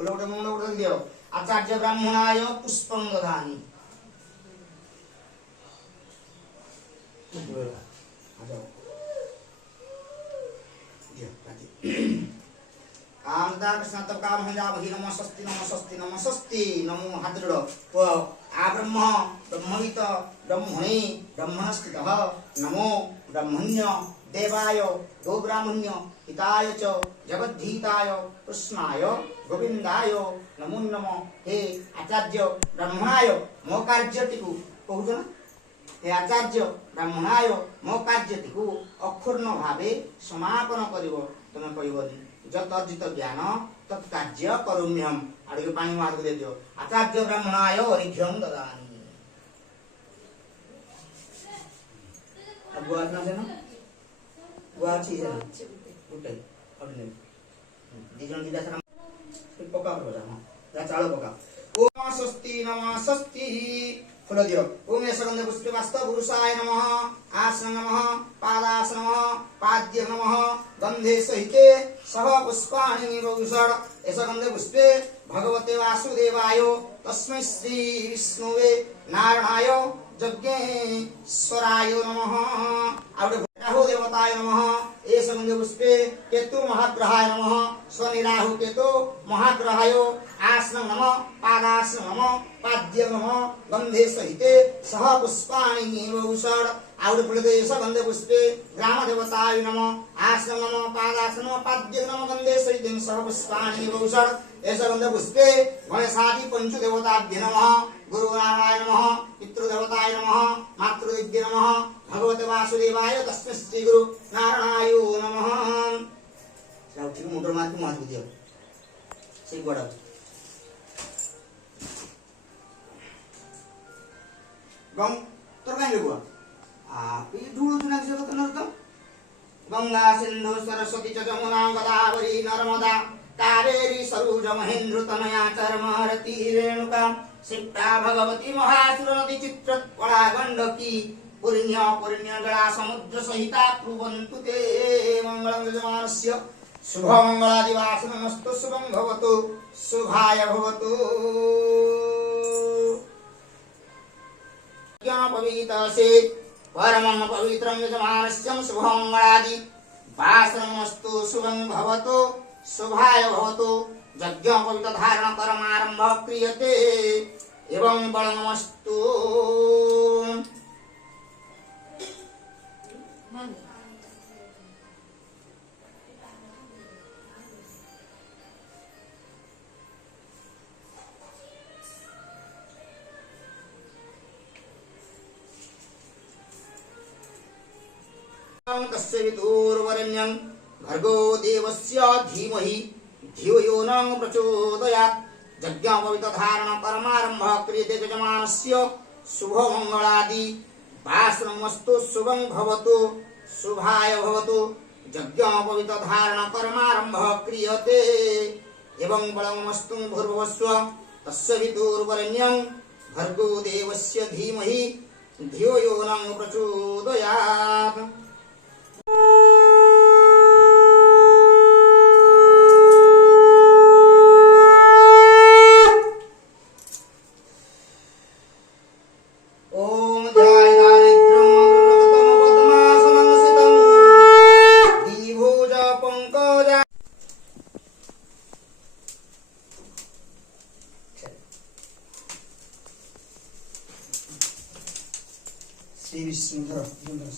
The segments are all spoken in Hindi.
फूल गोटे मुंड गोटे दियो आचार्य ब्राह्मणाय पुष्पं ददामि आमदा कृष्ण तब काम है जा भई नमः स्वस्ति नमः स्वस्ति नमः स्वस्ति नमो हाद्रड़ व आ ब्रह्म ब्रह्मवित ब्रह्मणे ब्रह्मणस्थितः नमो ब्रह्मण्य देवाय गो ब्राह्मण्य हिताय च जगद्धीताय कृष्णाय गोविंदाय नमो नमः हे आचार्य ब्राह्मणाय मो कार्यटिकु कहूछ ना हे आचार्य ब्राह्मणाय मो कार्यटिकु अक्षुर्ण भावे समापन करिवो तमे कहबोनी जत अर्जित ज्ञान तत्कार्य करोम्यहम आड़ के पानी मार दे दियो आचार्य ब्राह्मणाय अर्घ्यं ददामि अब गुआ ना से ना गुआ छी है उठे अब ले दिजन दिदा सरा पका बजा हां या चालो पका ओम स्वस्ति नमः स्वस्ति फूल दियो ओम यशगंध पुष्पे वास्तव पुरुषाय नमः आसन नमः पादास नमः पाद्य नमः गंधे सहिते सह पुष्पाणि बहुषण यशगंध पुष्पे भगवते वासुदेवाय तस्मै श्री विष्णुवे नारायणाय यज्ञेश्वराय नमः आउडे राहु देवताय नमः यशगंध पुष्पे केतु महाग्रहाय नमः स्वनिराहु केतु महाग्रहाय आसन नमः पादास नमः पाद्य नमः गंधे सहिते सह पुष्पाणि बहुषण आउडे फुलदे यशगंध पुष्पे ग्राम देवताय नमः आसन नमः पादास नमः पाद्य नमः गंधे सहिते सह पुष्पाणि बहुषण यशगंध पुष्पे गणेशादि पंच देवताभ्य नमः गुरु नारायण नमः पितृदेवताय नमः मातृदेव्य नमः भगवते वासुदेवाय तस्मै श्री गुरु नारायणाय नमः जाउठी मुंडर माथि माथि दियो से गोड़ा गंग तोर काई लगुआ आ पी ढूळू जुना से कत नरत गंगा सिंधु सरस्वती च जमुना गोदावरी नर्मदा कावेरी सरोज महेंद्र तनया चर्मरती रेणुका सिप्ता भगवती महासुर नदी चित्रकला गंडकी पुण्य पुण्य जला समुद्र सहिता प्रुवन्तु ते मंगलं यजमानस्य शुभमंगलादिवास नमस्तु शुभं भवतु शुभाय भवतु पवित्रसे परमं पवित्रं यजमानस्य शुभमंगलादि वासनमस्तु शुभं भवतु शुभाय भवतु यज्ञ पवित्र धारण कर्मारंभ क्रियते एवं बलमस्तु तस्य विदुर्वरेण्यं भर्गो देवस्य धीमहि धियो यो न प्रचोदयात् यज्ञ पवित्र धारण कर्मारंभ क्रियते यजमानस्य शुभमंगलादि वासनमस्तु शुभं भवतु शुभाय भवतु यज्ञ पवित्र धारण कर्मारंभ क्रियते एवं बलमस्तु भूर्भुवस्व तस्य विदुर्वरेण्यं भर्गो देवस्य धीमहि धियो यो न प्रचोदयात्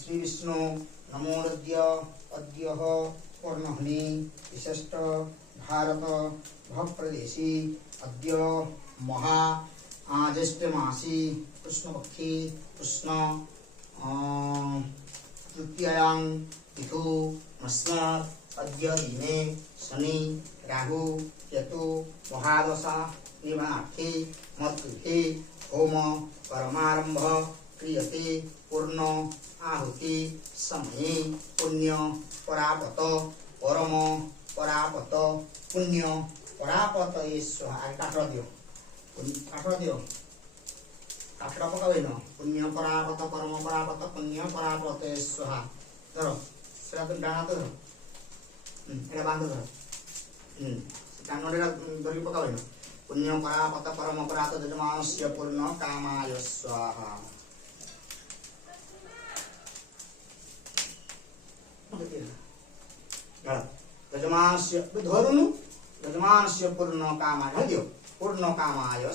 श्री विष्णु नमोद्य अद्य कर्णहनि विशिष्ट भारत भप्रदेशी अद्य महा ज्येष्ठ मासी कृष्णपक्षी कृष्ण तृतीयां तिथु मस्न अद्य दिने शनि राहु केतु महादशा निवार्थे मत्कृते होम कर्मारंभ क्रियते पूर्ण आहुति समय पुण्य परापत परम परापत पुण्य परापत काठ दियो काठ पकावे न पुण्य परापत परम परापत पुण्य परापत स्वाहा धर सेटा तो डाना तो धर एटा बांध धर कानोडेरा धरि पकावेन पुण्य परापत परम परात यजमानस्य पूर्ण कामाय स्वाहा यजमानस्य धरुनु यजमानस्य पूर्ण कामाय दियो पूर्ण कामाय